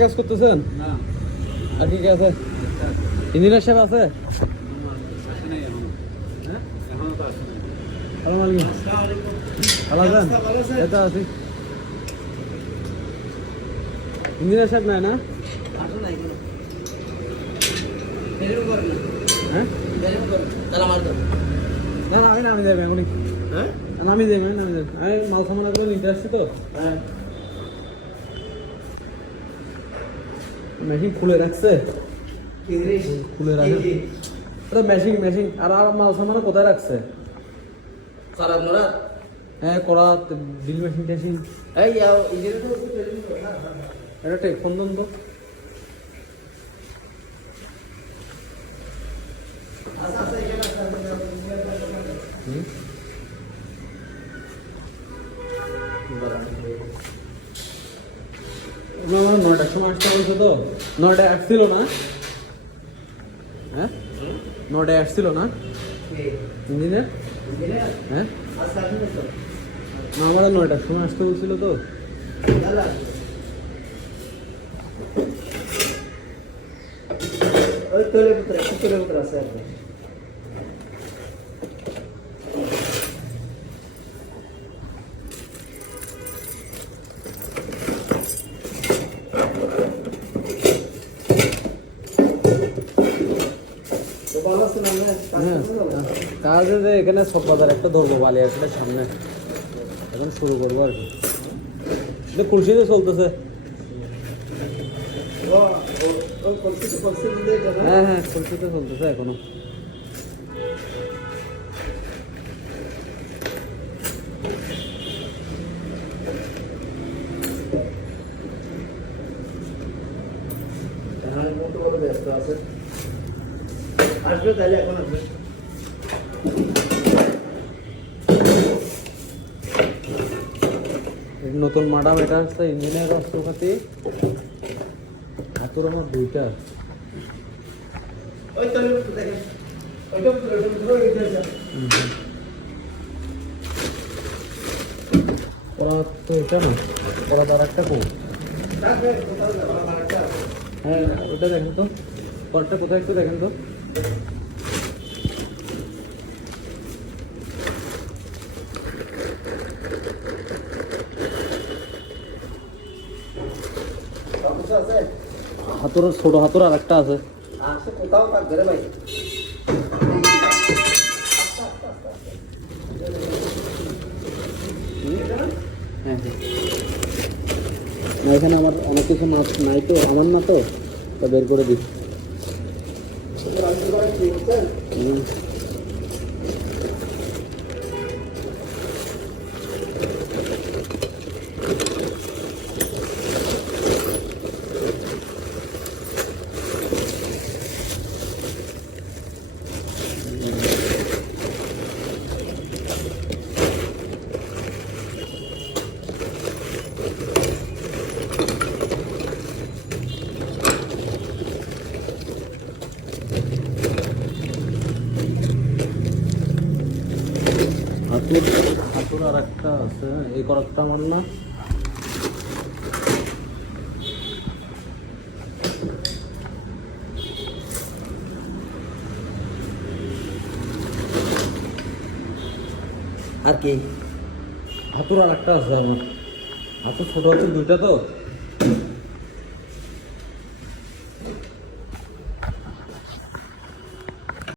কাজ করতেছেন না আর কি আছে ইঞ্জিনিয়ার সাহেব আছে ইঞ্জিনিয়ার সাহেব নাই না হ্যাঁ না আমি নামি যাবে এখনই নামি যাবে নামি যাবে আমি মাল সামানা করে নিতে আসছি তো হ্যাঁ মেশিন খুলে রাখছে খুলে রাখে মেশিন মেশিন আর মাল সামানা কোথায় রাখছে হ্যাঁ করা বিল মেশিন টেশিন এটা ঠিক ফোন দেন তো নয়টার সময় আসতে বলছো তো নয়টায় আসছিল না হ্যাঁ নয়টায় আসছিল না ইঞ্জিনিয়ার হ্যাঁ না আমরা 9টার সময় আসতে বলছিল তো ওই তোলে পুত্র আছে কাজে যে এখানে সব বাজার একটা ধরবো বালিয়ার সামনে এখন শুরু করবো আর কি এটা খুলশিতে চলতেছে হ্যাঁ হ্যাঁ খুলশিতে চলতেছে এখনো ব্যস্ত আছে আসবে তাহলে এখন আসবে নতুন ম্যাডাম এটা হচ্ছে ইঞ্জিনিয়ার রাষ্ট্রপতি হাতুর আমার দুইটা ওই তো দেখেন ওইটা পড়া তো এটা না পড়া তার একটা কম হ্যাঁ ওটা দেখেন তো পরটা কোথায় একটু দেখেন তো হাতুর ছোট হাতুর আর একটা আছে কোথাও থাকবে রে ভাই হ্যাঁ না এখানে আমার অনেক কিছু মাছ নাই তো আমার না তো বের করে দিই হাতুর আর একটা আছে এই করাকটা আমার না আর কি হাতুর আর একটা আছে আমার হাতুর ছোট হচ্ছে দুইটা তো